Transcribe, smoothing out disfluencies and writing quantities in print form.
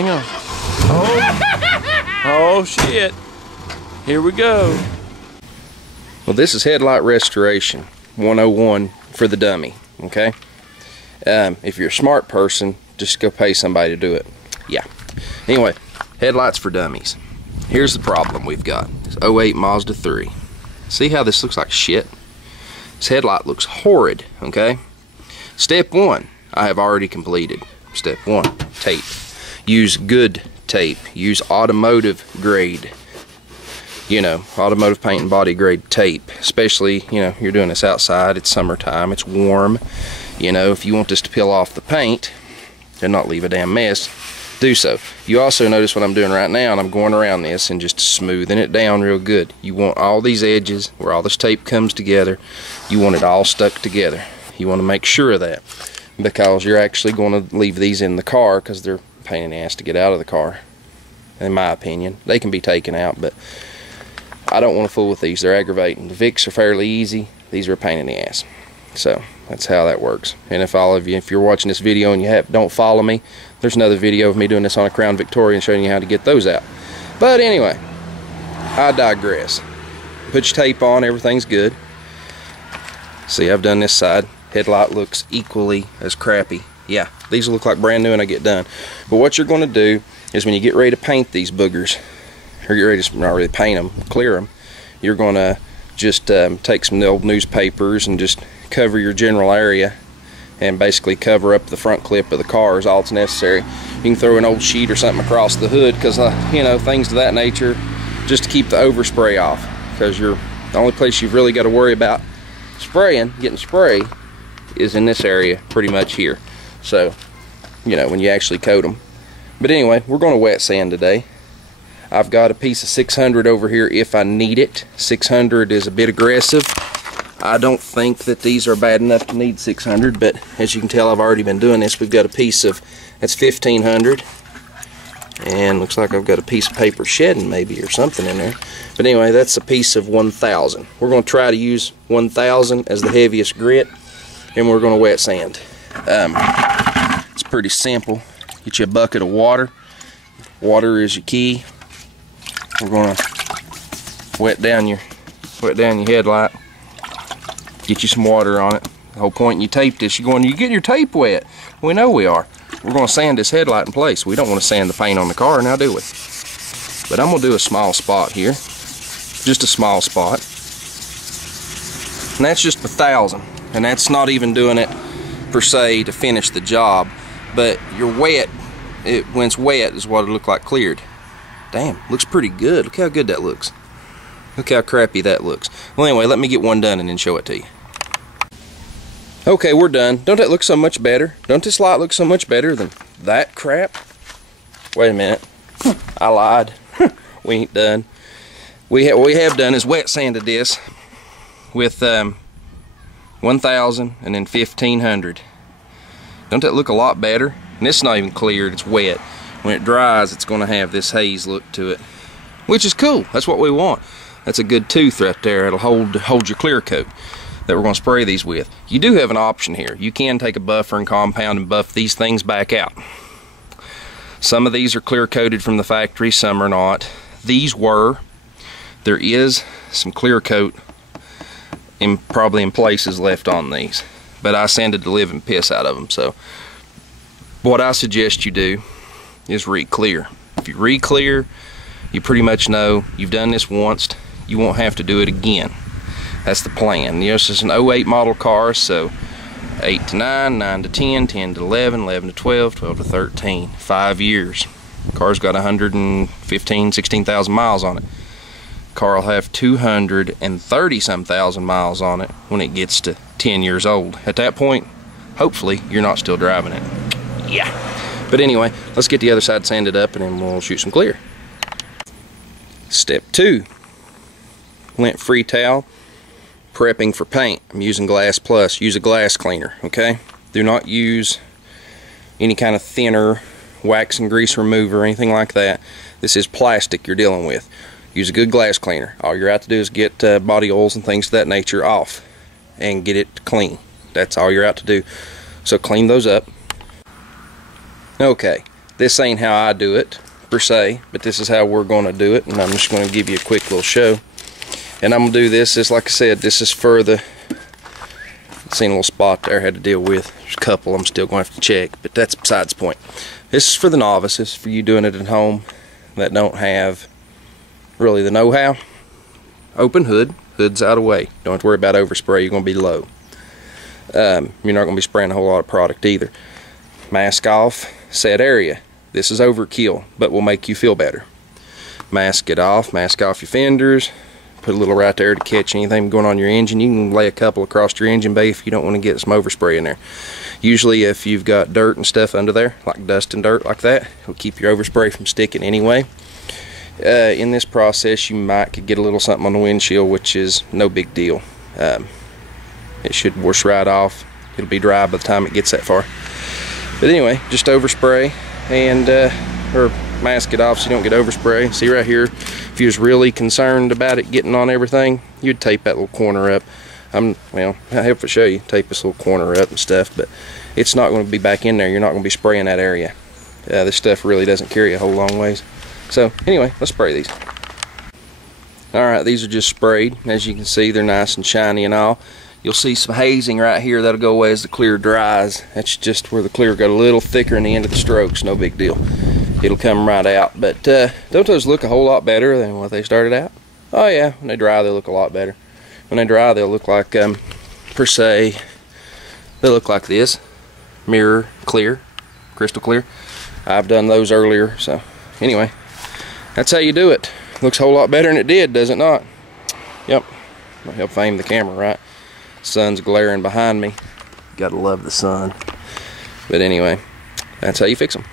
Hang on. Oh shit. Here we go. Well, this is headlight restoration 101 for the dummy, okay? If you're a smart person, just go pay somebody to do it. Yeah. Anyway, headlights for dummies. Here's the problem we've got. It's 08 Mazda 3. See how this looks like shit? This headlight looks horrid, okay? Step 1, I have already completed. Step 1, tape. Use good tape. Use automotive grade, you know, automotive paint and body grade tape. Especially, you know, you're doing this outside, it's summertime, it's warm. You know, if you want this to peel off the paint and not leave a damn mess, do so. You also notice what I'm doing right now, and I'm going around this and just smoothing it down real good. You want all these edges where all this tape comes together, you want it all stuck together. You want to make sure of that, because you're actually going to leave these in the car because they're a pain in the ass to get out of the car, in my opinion. They can be taken out, but I don't want to fool with these. They're aggravating. The Vicks are fairly easy. These are a pain in the ass. So that's how that works. And if all of you, if you're watching this video and you don't follow me, there's another video of me doing this on a Crown Victoria and showing you how to get those out. But anyway, I digress. Put your tape on, everything's good. See, I've done this side. Headlight looks equally as crappy. Yeah, these will look like brand new when I get done. But what you're going to do is when you get ready to paint these boogers, or get ready to not really paint them, clear them, you're going to just take some old newspapers and just cover your general area and basically cover up the front clip of the car is all that's necessary. You can throw an old sheet or something across the hood, because you know, things of that nature, just to keep the overspray off, because the only place you've really got to worry about spraying, getting spray, is in this area pretty much here. So, you know, when you actually coat them. But anyway, we're going to wet sand today. I've got a piece of 600 over here if I need it. 600 is a bit aggressive. I don't think that these are bad enough to need 600, but as you can tell, I've already been doing this. We've got a piece of, that's 1500, and looks like I've got a piece of paper shedding maybe or something in there. But anyway, that's a piece of 1000. We're going to try to use 1000 as the heaviest grit, and we're going to wet sand. It's pretty simple. Get you a bucket of water. Water is your key. We're going to wet down your headlight. Get you some water on it. The whole point when you tape this, you're getting your tape wet. We know we are. We're going to sand this headlight in place. We don't want to sand the paint on the car now, do we? But I'm going to do a small spot here. Just a small spot. And that's just 1000. And that's not even doing it per se to finish the job. But you're wet. When it's wet is what it look like cleared. Damn, looks pretty good. Look how good that looks. Look how crappy that looks. Well, anyway, let me get one done and then show it to you. Okay, we're done. Don't that look so much better? Don't this light look so much better than that crap? Wait a minute. I lied. We ain't done. What we have done is wet sanded this with 1000 and then 1500. Don't that look a lot better? And it's not even cleared, it's wet. When it dries, it's going to have this haze look to it, which is cool. That's what we want. That's a good tooth right there. It'll hold your clear coat that we're going to spray these with. You do have an option here. You can take a buffer and compound and buff these things back out. Some of these are clear coated from the factory, some are not. These were. There is some clear coat probably in places left on these, but I sanded the living piss out of them. So what I suggest you do is re-clear. If you re-clear, you pretty much know you've done this once, you won't have to do it again. That's the plan. You know, this is an 08 model car, so 8 to 9, 9 to 10, 10 to 11, 11 to 12, 12 to 13, 5 years. Car's got 16,000 miles on it. Car will have 230 some thousand miles on it when it gets to 10 years old. At that point, hopefully, you're not still driving it. Yeah. But anyway, let's get the other side sanded up and then we'll shoot some clear. Step 2, lint-free towel, prepping for paint. I'm using Glass Plus. Use a glass cleaner, okay? Do not use any kind of thinner, wax and grease remover or anything like that. This is plastic you're dealing with. Use a good glass cleaner. All you're out to do is get body oils and things of that nature off and get it clean. That's all you're out to do. So clean those up. Okay, This ain't how I do it per se, but this is how we're going to do it, and I'm just going to give you a quick little show. And I'm going to do this, just like I said, this is for the, seen a little spot there I had to deal with. There's a couple I'm still going to have to check, but that's besides the point. This is for the novices, for you doing it at home that don't have really the know-how. Open hood, hood's out of the way. Don't have to worry about overspray, you're going to be low. You're not going to be spraying a whole lot of product either. Mask off, set area. This is overkill, but will make you feel better. Mask it off, mask off your fenders. Put a little right there to catch anything going on your engine. You can lay a couple across your engine bay if you don't want to get some overspray in there. Usually if you've got dirt and stuff under there, like dust and dirt like that, it'll keep your overspray from sticking anyway. In this process you might could get a little something on the windshield, which is no big deal. It should wash right off. It'll be dry by the time it gets that far. But anyway, just overspray and or mask it off so you don't get overspray. See right here, if you was really concerned about it getting on everything, you'd tape that little corner up. Well, I'll help to show you. Tape this little corner up and stuff, but it's not going to be back in there. You're not going to be spraying that area. This stuff really doesn't carry a whole long ways. So anyway, let's spray these. Alright, these are just sprayed. As you can see, they're nice and shiny and all. You'll see some hazing right here. That'll go away as the clear dries. That's just where the clear got a little thicker in the end of the strokes. No big deal. It'll come right out. But don't those look a whole lot better than what they started out? Oh yeah, when they dry they look a lot better. When they dry they'll look like, per se, they look like this. Mirror clear, crystal clear. I've done those earlier, so anyway, that's how you do it. Looks a whole lot better than it did, does it not? Yep. I'll help aim the camera right. Sun's glaring behind me. Gotta love the sun. But anyway, that's how you fix them.